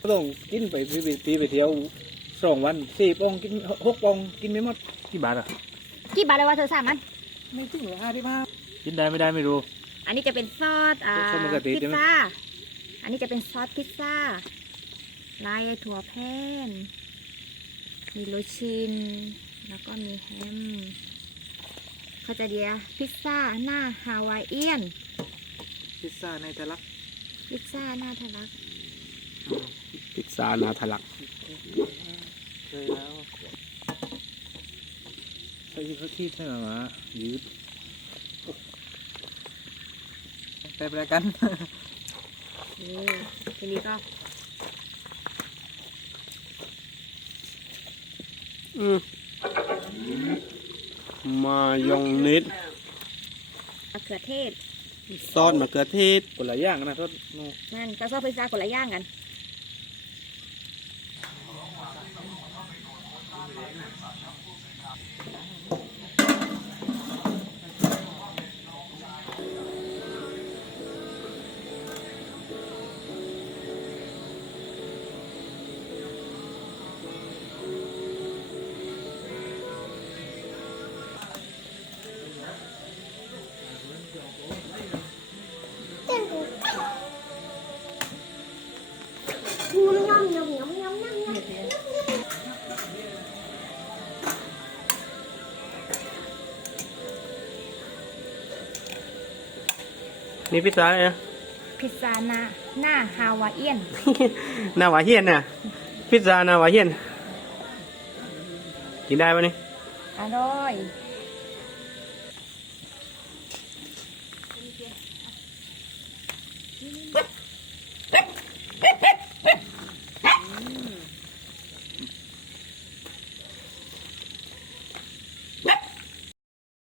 ก็ต้องกินไปปีไปเที่ยวสองวันสี่ปองกินหกปองกินไม่หมดกี่บาทอ่ะกี่บาทเลยว่าเธอสามัน ไม่ถึงหรอกค่ะพย่ป้ากินได้ไม่ได้ไม่รู้อันนี้จะเป็นซอสอ่าพิซซ่าอันนี้จะเป็นซอสพิซซ่าลายถั่วแพนมีโรชินแล้วก็มีแฮมเขาจะเดียพิซซ่าหน้าฮาวายเอียนพิซซ่าในทะลักพิซซ่าหน้าทะลักปิกซานาทลัก เคยแล้วใเคยยืดขี้ใช่ไหมยืดไปไปกัน นี่นี่ก็มายองนิดมะเขือเทศซอสมะเขือเทศกุหลาบย่างนะทศนนั่นก็ซอสพิซซ่ากุหลาบย่างกัน Nyam, nyam, nyam, nyam, nyam, nyam, nyam, นี่พิซซ่าอะไรนะพิซซ่าหน้าหน้าฮาวาเอียนหน้าวาเฮียนน่ะ พิซซ่าหน้าวาเฮียนกินได้ปะนี่ อร่อยเฮ้